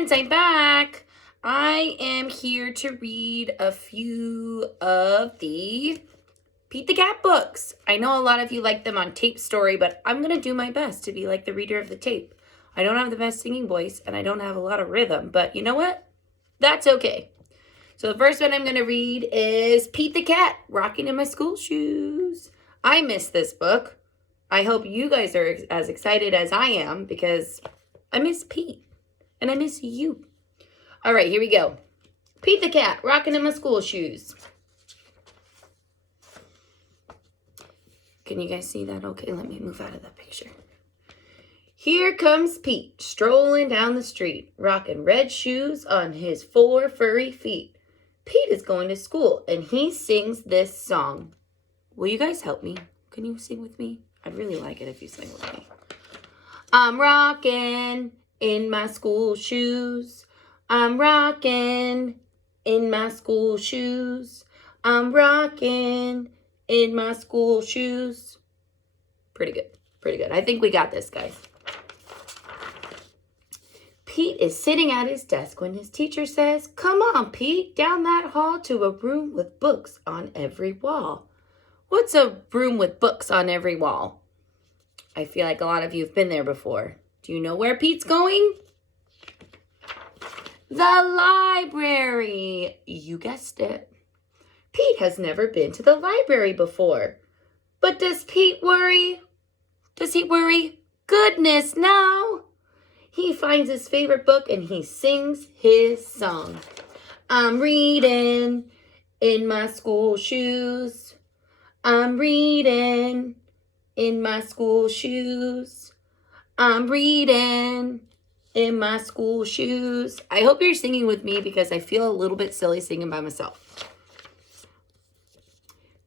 friends, I'm back. I am here to read a few of the Pete the Cat books. I know a lot of you like them on Tape Story, but I'm going to do my best to be like the reader of the tape. I don't have the best singing voice, and I don't have a lot of rhythm, but you know what? That's okay. So the first one I'm going to read is Pete the Cat, Rocking in My School Shoes. I missed this book. I hope you guys are as excited as I am because I miss Pete. And I miss you. All right, here we go. Pete the Cat, Rocking in My School Shoes. Can you guys see that? Okay, let me move out of the picture. Here comes Pete, strolling down the street, rocking red shoes on his 4 furry feet. Pete is going to school, and he sings this song. Will you guys help me? Can you sing with me? I'd really like it if you sing with me. I'm rocking in my school shoes. I'm rocking in my school shoes. I'm rocking in my school shoes. Pretty good. Pretty good. I think we got this, guys. Pete is sitting at his desk when his teacher says, "Come on, Pete, down that hall to a room with books on every wall." What's a room with books on every wall? I feel like a lot of you have been there before. Do you know where Pete's going? The library. You guessed it. Pete has never been to the library before. But does Pete worry? Does he worry? Goodness, no. He finds his favorite book and he sings his song. I'm reading in my school shoes. I'm reading in my school shoes. I'm reading in my school shoes. I hope you're singing with me because I feel a little bit silly singing by myself.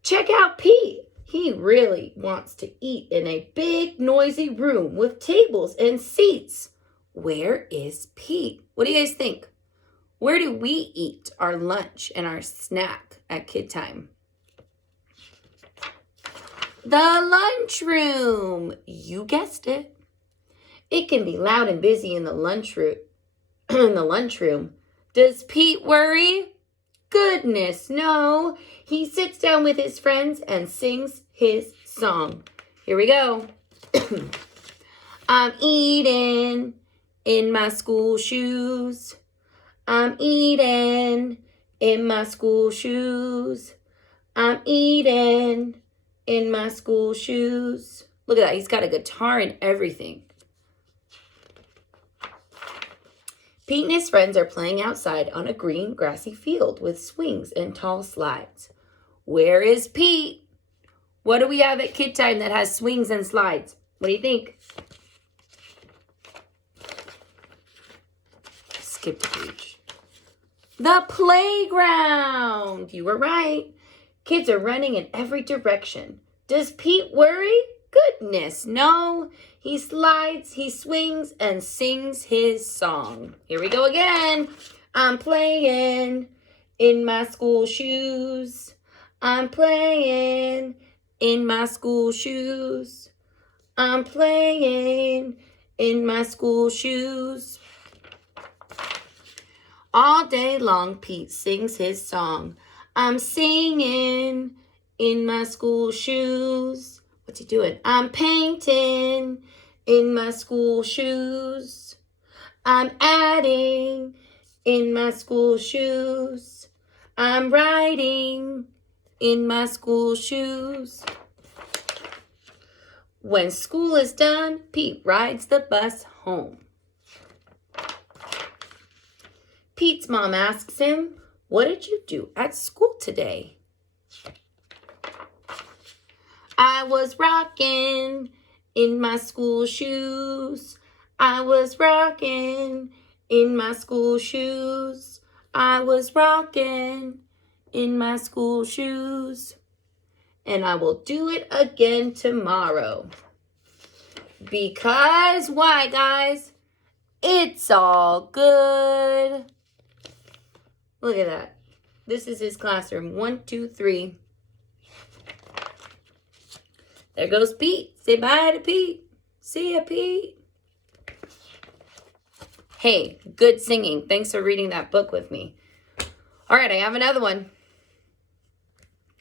Check out Pete. He really wants to eat in a big, noisy room with tables and seats. Where is Pete? What do you guys think? Where do we eat our lunch and our snack at kid time? The lunchroom. You guessed it. It can be loud and busy in the lunchroom. Does Pete worry? Goodness, no. He sits down with his friends and sings his song. Here we go. I'm eating in my school shoes. I'm eating in my school shoes. I'm eating in my school shoes. Look at that. He's got a guitar and everything. Pete and his friends are playing outside on a green, grassy field with swings and tall slides. Where is Pete? What do we have at kid time that has swings and slides? What do you think? Skip the page. The playground. You were right. Kids are running in every direction. Does Pete worry? Goodness, no. He slides, he swings, and sings his song. Here we go again. I'm playing in my school shoes. I'm playing in my school shoes. I'm playing in my school shoes. All day long, Pete sings his song. I'm singing in my school shoes. What's he doing? I'm painting in my school shoes. I'm adding in my school shoes. I'm writing in my school shoes. When school is done, Pete rides the bus home. Pete's mom asks him, "What did you do at school today?" I was rocking in my school shoes. I was rocking in my school shoes. I was rocking in my school shoes. And I will do it again tomorrow. Because why, guys? It's all good. Look at that. This is his classroom. 1, 2, 3. There goes Pete. Say bye to Pete. See ya, Pete. Hey, good singing. Thanks for reading that book with me. All right, I have another one.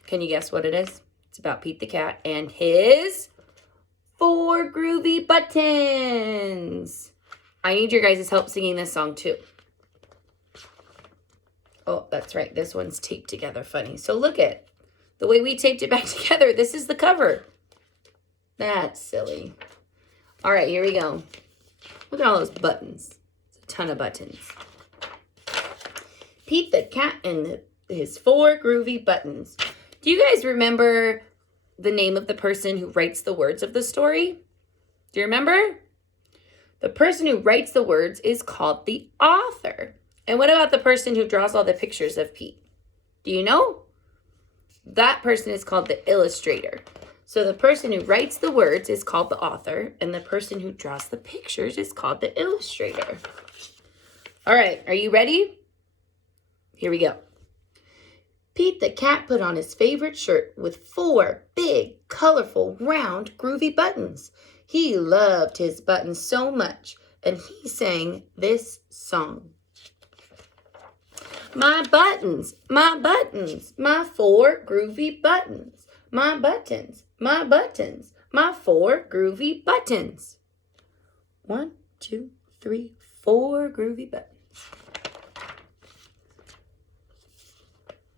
Can you guess what it is? It's about Pete the Cat and his 4 groovy buttons. I need your guys' help singing this song too. Oh, that's right. This one's taped together funny. So look at the way we taped it back together. This is the cover. That's silly. All right, here we go. Look at all those buttons. It's a ton of buttons. Pete the Cat and his 4 groovy buttons. Do you guys remember the name of the person who writes the words of the story? Do you remember? The person who writes the words is called the author. And what about the person who draws all the pictures of Pete? Do you know? That person is called the illustrator. So the person who writes the words is called the author, and the person who draws the pictures is called the illustrator. All right, are you ready? Here we go. Pete the Cat put on his favorite shirt with 4 big, colorful, round, groovy buttons. He loved his buttons so much, and he sang this song. My buttons, my 4 groovy buttons. My buttons, my 4 groovy buttons. 1, 2, 3, 4 groovy buttons.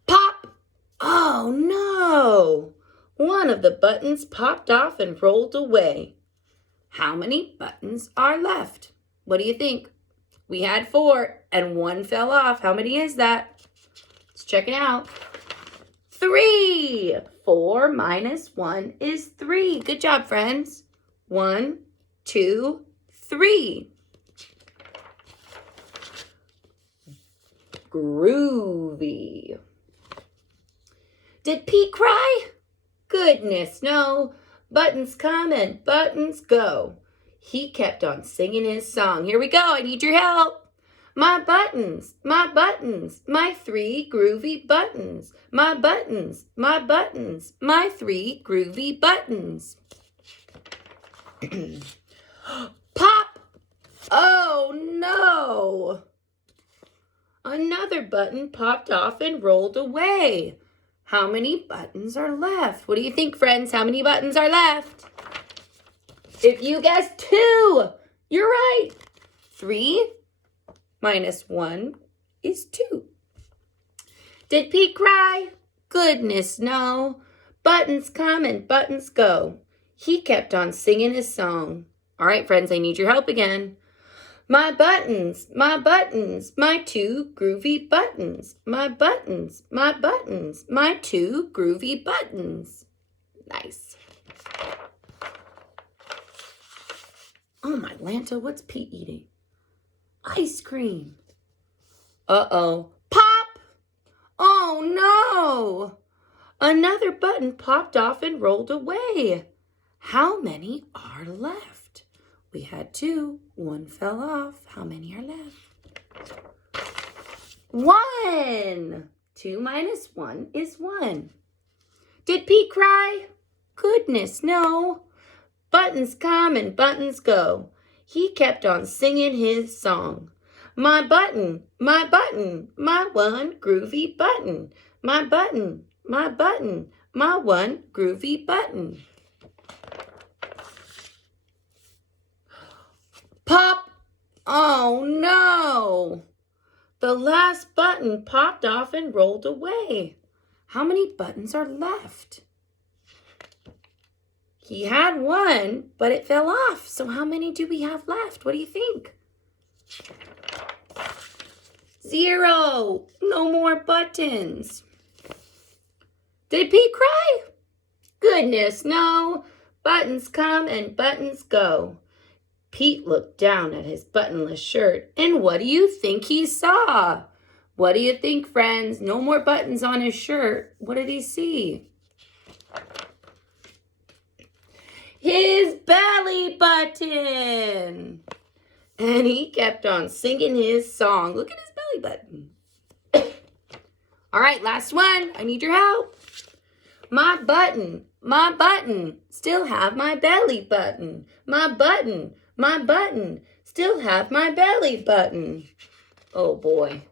Pop! Oh no! One of the buttons popped off and rolled away. How many buttons are left? What do you think? We had 4 and 1 fell off. How many is that? Let's check it out. 3. 4 minus 1 is 3. Good job, friends. 1, 2, 3. Groovy. Did Pete cry? Goodness, no. Buttons come and buttons go. He kept on singing his song. Here we go. I need your help. My buttons, my 3 groovy buttons. My buttons, my 3 groovy buttons. Pop! Oh no! Another button popped off and rolled away. How many buttons are left? What do you think, friends? How many buttons are left? If you guessed 2, you're right. 3 minus 1 is 2. Did Pete cry? Goodness, no. Buttons come and buttons go. He kept on singing his song. All right, friends, I need your help again. My buttons, my 2 groovy buttons. My buttons, my 2 groovy buttons. Nice. Oh, my Lanta, what's Pete eating? Ice cream. Uh-oh. Pop! Oh, no! Another button popped off and rolled away. How many are left? We had 2. 1 fell off. How many are left? 1. 2 minus 1 is 1. Did Pete cry? Goodness, no. Buttons come and buttons go. He kept on singing his song. My button, my 1 groovy button. My button, my 1 groovy button. Pop! Oh no! The last button popped off and rolled away. How many buttons are left? He had 1, but it fell off. So how many do we have left? What do you think? 0. No more buttons. Did Pete cry? Goodness, no. Buttons come and buttons go. Pete looked down at his buttonless shirt, and what do you think he saw? What do you think, friends? No more buttons on his shirt. What did he see? His belly button. And he kept on singing his song. Look at his belly button. All right, last one. I need your help. My button, still have my belly button. My button, still have my belly button. Oh boy.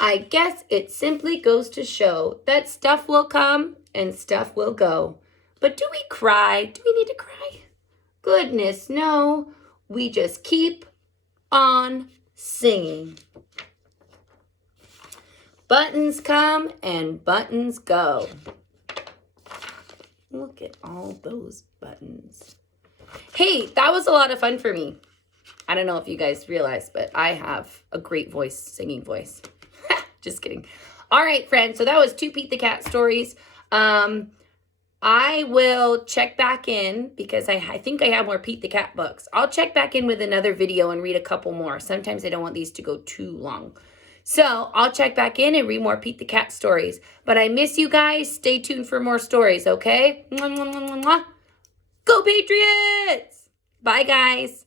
I guess it simply goes to show that stuff will come and stuff will go. But do we cry? Do we need to cry? Goodness, no. We just keep on singing. Buttons come and buttons go. Look at all those buttons. Hey, that was a lot of fun for me. I don't know if you guys realize, but I have a great voice, singing voice. Just kidding. All right, friends. So that was 2 Pete the Cat stories. I will check back in because I think I have more Pete the Cat books. I'll check back in with another video and read a couple more. Sometimes I don't want these to go too long. So I'll check back in and read more Pete the Cat stories. But I miss you guys. Stay tuned for more stories, okay? Mwah, mwah, mwah, mwah, mwah. Go Patriots! Bye, guys.